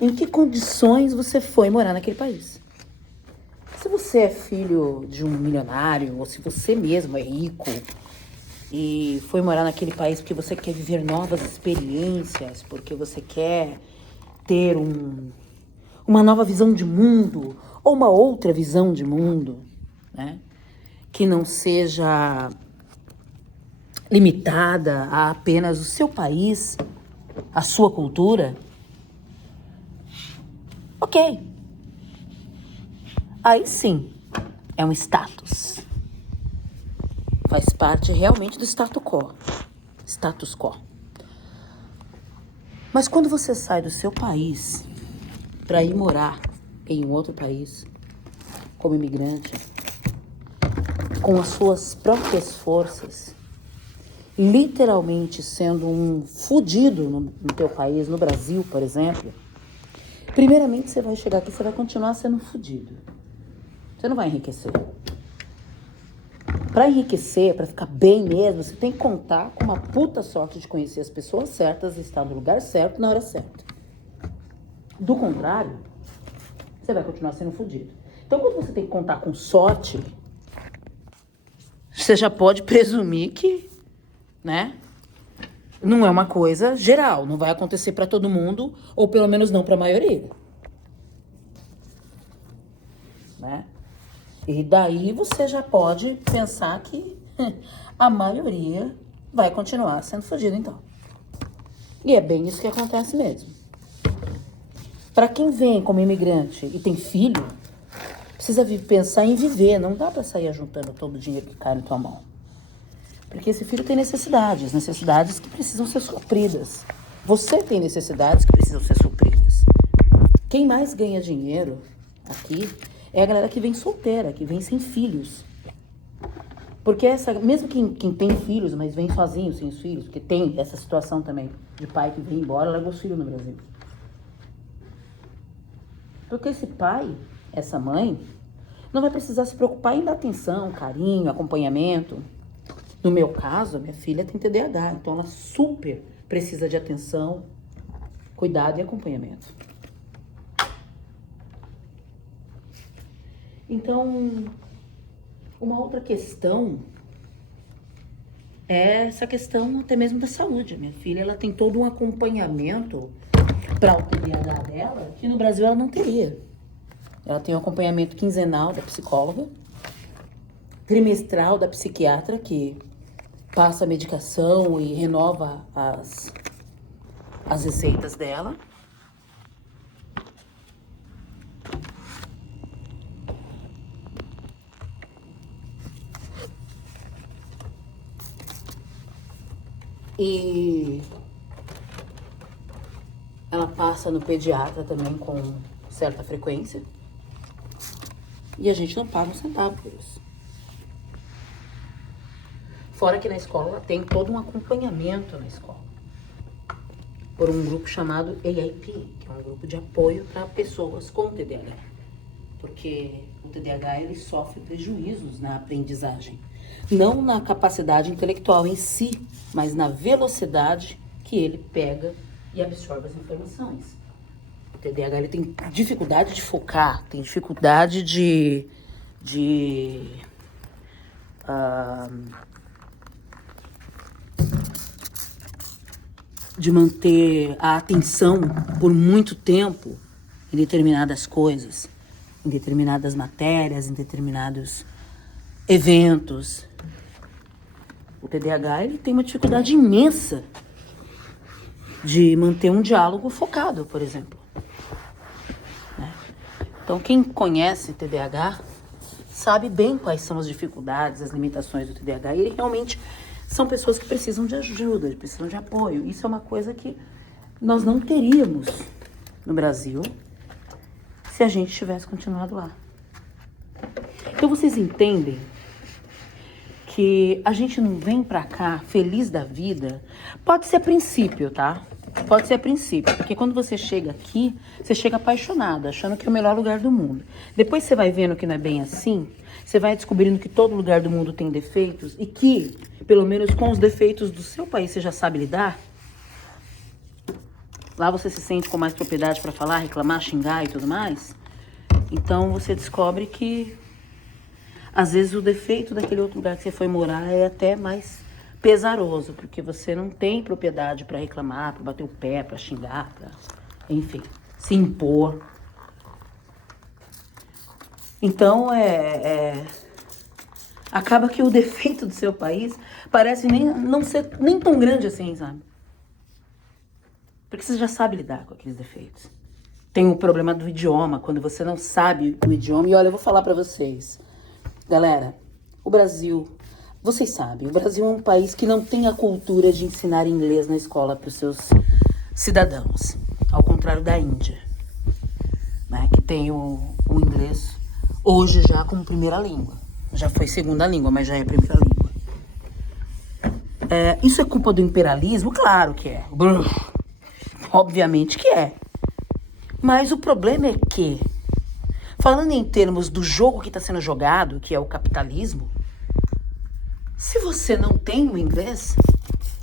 em que condições você foi morar naquele país. Se você é filho de um milionário, ou se você mesmo é rico e foi morar naquele país porque você quer viver novas experiências, porque você quer ter uma nova visão de mundo, ou uma outra visão de mundo, né, que não seja limitada a apenas o seu país, a sua cultura, ok. Aí sim, é um status. Faz parte realmente do status quo. Status quo. Mas quando você sai do seu país para ir morar em um outro país, como imigrante, com as suas próprias forças, literalmente sendo um fudido no teu país, no Brasil, por exemplo, primeiramente você vai chegar aqui, você vai continuar sendo fudido. Você não vai enriquecer. Para enriquecer, para ficar bem mesmo, você tem que contar com uma puta sorte de conhecer as pessoas certas, estar no lugar certo, na hora certa. Do contrário, você vai continuar sendo fudido. Então, quando você tem que contar com sorte, você já pode presumir que, né, não é uma coisa geral, não vai acontecer para todo mundo, ou pelo menos não para a maioria. Né? E daí você já pode pensar que a maioria vai continuar sendo fodida, então. E é bem isso que acontece mesmo. Para quem vem como imigrante e tem filho, precisa pensar em viver. Não dá para sair juntando todo o dinheiro que cai na tua mão. Porque esse filho tem necessidades que precisam ser supridas. Você tem necessidades que precisam ser supridas. Quem mais ganha dinheiro aqui é a galera que vem solteira, que vem sem filhos. Porque mesmo quem tem filhos, mas vem sozinho, sem os filhos, porque tem essa situação também de pai que vem embora, larga os filhos no Brasil. Porque esse pai, essa mãe, não vai precisar se preocupar em dar atenção, carinho, acompanhamento. No meu caso, a minha filha tem TDAH, então ela super precisa de atenção, cuidado e acompanhamento. Então, uma outra questão é essa questão até mesmo da saúde. Minha filha, ela tem todo um acompanhamento para o TDAH dela que no Brasil ela não teria. Ela tem um acompanhamento quinzenal da psicóloga, trimestral da psiquiatra, que passa a medicação e renova as receitas dela. E ela passa no pediatra também com certa frequência. E a gente não paga um centavo por isso. Fora que na escola ela tem todo um acompanhamento na escola. Por um grupo chamado AIP, que é um grupo de apoio para pessoas com TDAH. Porque o TDAH ele sofre prejuízos na aprendizagem. Não na capacidade intelectual em si, mas na velocidade que ele pega e absorve as informações. O TDAH ele tem dificuldade de focar, tem dificuldade de manter a atenção por muito tempo em determinadas coisas, em determinadas matérias, em determinados eventos. O TDAH ele tem uma dificuldade imensa de manter um diálogo focado, por exemplo. Né? Então, quem conhece TDAH sabe bem quais são as dificuldades, as limitações do TDAH. E realmente são pessoas que precisam de ajuda, precisam de apoio. Isso é uma coisa que nós não teríamos no Brasil se a gente tivesse continuado lá. Então vocês entendem que a gente não vem pra cá feliz da vida. Pode ser a princípio, tá? Pode ser a princípio, porque quando você chega aqui, você chega apaixonado, achando que é o melhor lugar do mundo. Depois você vai vendo que não é bem assim, você vai descobrindo que todo lugar do mundo tem defeitos e que, pelo menos com os defeitos do seu país, você já sabe lidar. Lá você se sente com mais propriedade para falar, reclamar, xingar e tudo mais. Então você descobre que, às vezes, o defeito daquele outro lugar que você foi morar é até mais pesaroso, porque você não tem propriedade para reclamar, para bater o pé, para xingar, para, enfim, se impor. Então, acaba que o defeito do seu país parece não ser nem tão grande assim, sabe? Porque você já sabe lidar com aqueles defeitos. Tem o problema do idioma, quando você não sabe o idioma. E olha, eu vou falar para vocês. Galera, o Brasil... Vocês sabem, o Brasil é um país que não tem a cultura de ensinar inglês na escola para os seus cidadãos. Ao contrário da Índia, né, que tem o inglês hoje já como primeira língua. Já foi segunda língua, mas já é primeira língua. Isso é culpa do imperialismo? Claro que é. Obviamente que é. Mas o problema é que, falando em termos do jogo que está sendo jogado, que é o capitalismo, se você não tem o inglês,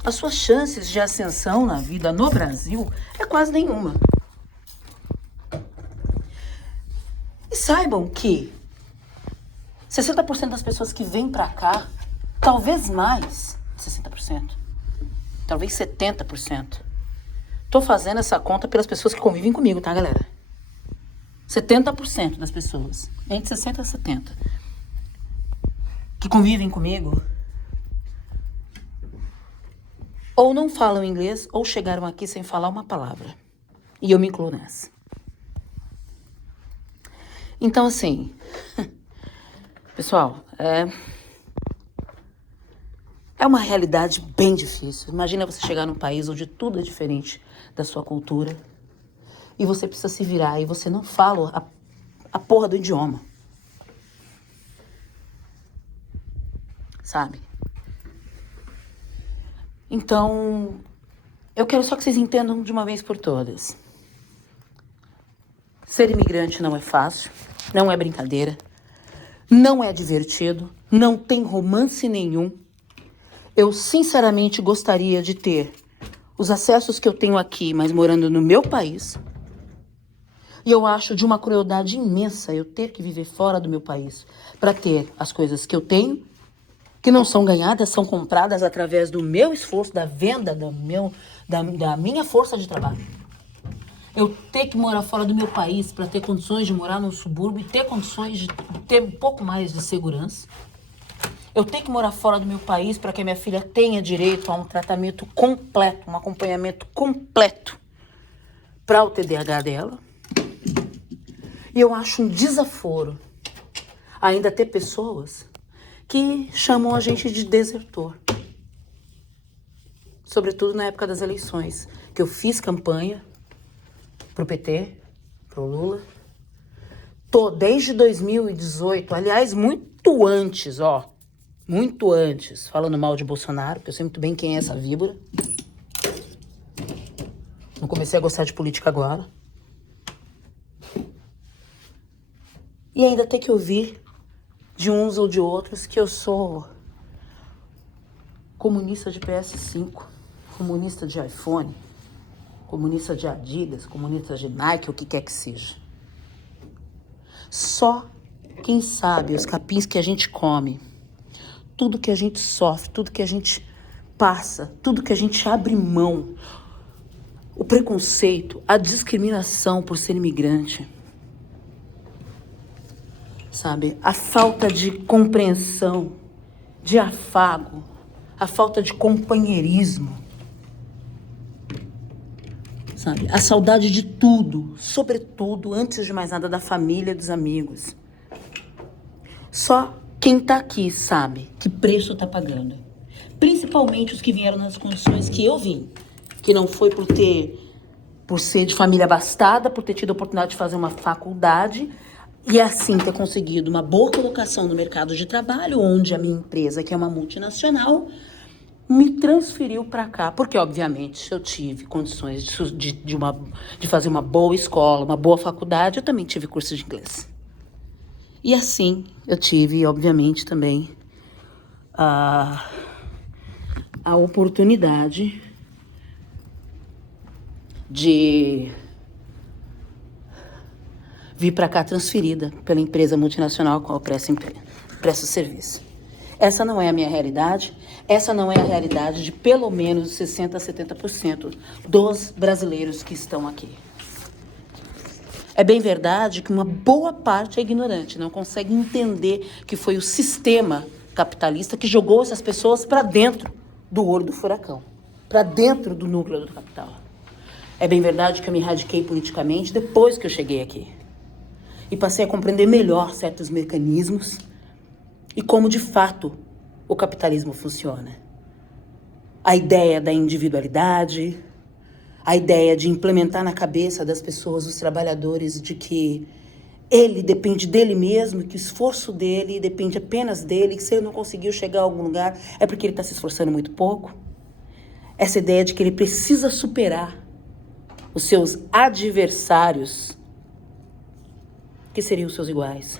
as suas chances de ascensão na vida no Brasil é quase nenhuma. E saibam que 60% das pessoas que vêm pra cá, talvez mais de 60%, talvez 70%. Tô fazendo essa conta pelas pessoas que convivem comigo, tá, galera? 70% das pessoas, entre 60% e 70%, que convivem comigo, ou não falam inglês, ou chegaram aqui sem falar uma palavra. E eu me incluo nessa. Então, assim, pessoal, é uma realidade bem difícil. Imagina você chegar num país onde tudo é diferente da sua cultura e você precisa se virar e você não fala a porra do idioma. Sabe? Então, eu quero só que vocês entendam de uma vez por todas. Ser imigrante não é fácil, não é brincadeira, não é divertido, não tem romance nenhum. Eu, sinceramente, gostaria de ter os acessos que eu tenho aqui, mas morando no meu país. E eu acho de uma crueldade imensa eu ter que viver fora do meu país para ter as coisas que eu tenho, que não são ganhadas, são compradas através do meu esforço, da venda da minha força de trabalho. Eu ter que morar fora do meu país para ter condições de morar num subúrbio e ter condições de ter um pouco mais de segurança. Eu ter que morar fora do meu país para que a minha filha tenha direito a um tratamento completo, um acompanhamento completo para o TDAH dela. E eu acho um desaforo ainda ter pessoas que chamam a gente de desertor. Sobretudo na época das eleições, que eu fiz campanha pro PT, pro Lula. Tô desde 2018, aliás, muito antes, falando mal de Bolsonaro, porque eu sei muito bem quem é essa víbora. Não comecei a gostar de política agora. E ainda ter que ouvir de uns ou de outros que eu sou comunista de PS5, comunista de iPhone, comunista de Adidas, comunista de Nike, o que quer que seja. Só quem sabe os capins que a gente come, tudo que a gente sofre, tudo que a gente passa, tudo que a gente abre mão, o preconceito, a discriminação por ser imigrante, sabe? A falta de compreensão, de afago, a falta de companheirismo, sabe? A saudade de tudo, sobretudo, antes de mais nada, da família e dos amigos. Só quem tá aqui sabe que preço tá pagando. Principalmente os que vieram nas condições que eu vim. Que não foi por ser de família abastada, por ter tido a oportunidade de fazer uma faculdade e assim ter conseguido uma boa colocação no mercado de trabalho, onde a minha empresa, que é uma multinacional, me transferiu para cá, porque obviamente eu tive condições de fazer uma boa escola, uma boa faculdade, eu também tive curso de inglês. E assim eu tive, obviamente, também a oportunidade de vir para cá transferida pela empresa multinacional com a qual eu presto serviço. Essa não é a minha realidade, essa não é a realidade de pelo menos 60% a 70% dos brasileiros que estão aqui. É bem verdade que uma boa parte é ignorante, não consegue entender que foi o sistema capitalista que jogou essas pessoas para dentro do olho do furacão, para dentro do núcleo do capital. É bem verdade que eu me radiquei politicamente depois que eu cheguei aqui. E passei a compreender melhor certos mecanismos e como, de fato, o capitalismo funciona. A ideia da individualidade, a ideia de implementar na cabeça das pessoas, os trabalhadores, de que ele depende dele mesmo, que o esforço dele depende apenas dele, que se ele não conseguiu chegar a algum lugar é porque ele está se esforçando muito pouco. Essa ideia de que ele precisa superar os seus adversários, que seriam os seus iguais.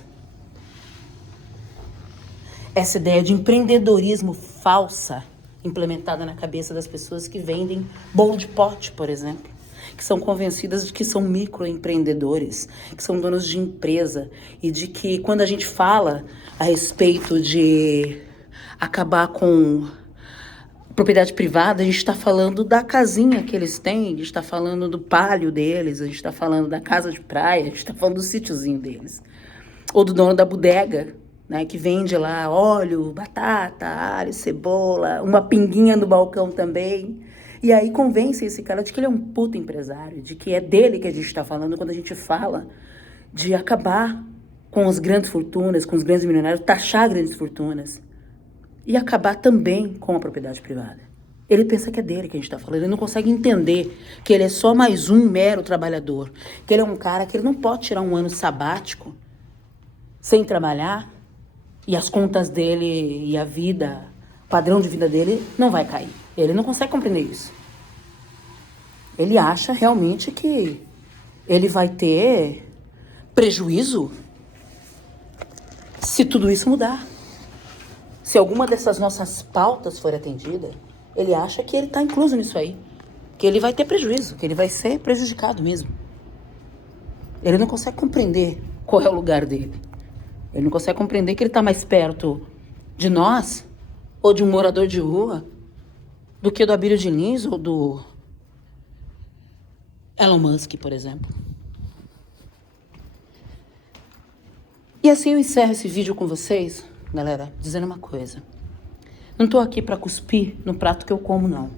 Essa ideia de empreendedorismo falsa implementada na cabeça das pessoas que vendem bolo de pote, por exemplo, que são convencidas de que são microempreendedores, que são donos de empresa e de que quando a gente fala a respeito de acabar com propriedade privada, a gente está falando da casinha que eles têm, a gente está falando do palio deles, a gente está falando da casa de praia, a gente está falando do sítiozinho deles. Ou do dono da bodega, né, que vende lá óleo, batata, alho, cebola, uma pinguinha no balcão também. E aí convence esse cara de que ele é um puta empresário, de que é dele que a gente está falando quando a gente fala de acabar com as grandes fortunas, com os grandes milionários, taxar grandes fortunas. E acabar também com a propriedade privada. Ele pensa que é dele que a gente está falando. Ele não consegue entender que ele é só mais um mero trabalhador. Que ele é um cara que ele não pode tirar um ano sabático sem trabalhar e as contas dele e a vida, o padrão de vida dele não vai cair. Ele não consegue compreender isso. Ele acha realmente que ele vai ter prejuízo se tudo isso mudar. Se alguma dessas nossas pautas for atendida, ele acha que ele está incluso nisso aí. Que ele vai ter prejuízo, que ele vai ser prejudicado mesmo. Ele não consegue compreender qual é o lugar dele. Ele não consegue compreender que ele está mais perto de nós, ou de um morador de rua, do que do Abílio Diniz ou do Elon Musk, por exemplo. E assim eu encerro esse vídeo com vocês, galera, dizendo uma coisa. Não tô aqui para cuspir no prato que eu como, não.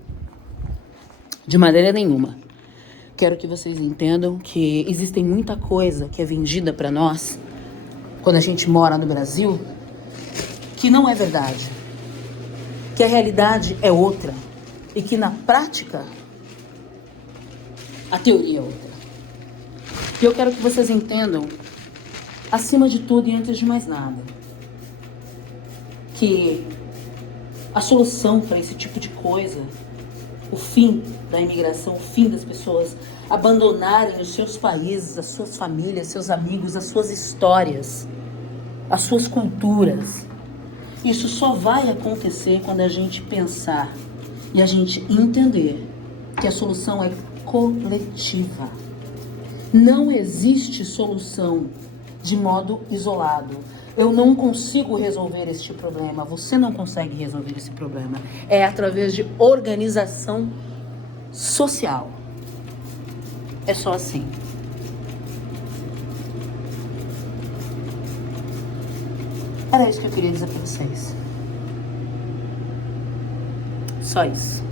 De maneira nenhuma. Quero que vocês entendam que existem muita coisa que é vendida para nós, quando a gente mora no Brasil, que não é verdade. Que a realidade é outra. E que na prática, a teoria é outra. E eu quero que vocês entendam, acima de tudo e antes de mais nada, que a solução para esse tipo de coisa, o fim da imigração, o fim das pessoas abandonarem os seus países, as suas famílias, seus amigos, as suas histórias, as suas culturas, isso só vai acontecer quando a gente pensar e a gente entender que a solução é coletiva. Não existe solução de modo isolado. Eu não consigo resolver este problema, você não consegue resolver esse problema. É através de organização social. É só assim. Era isso que eu queria dizer pra vocês. Só isso.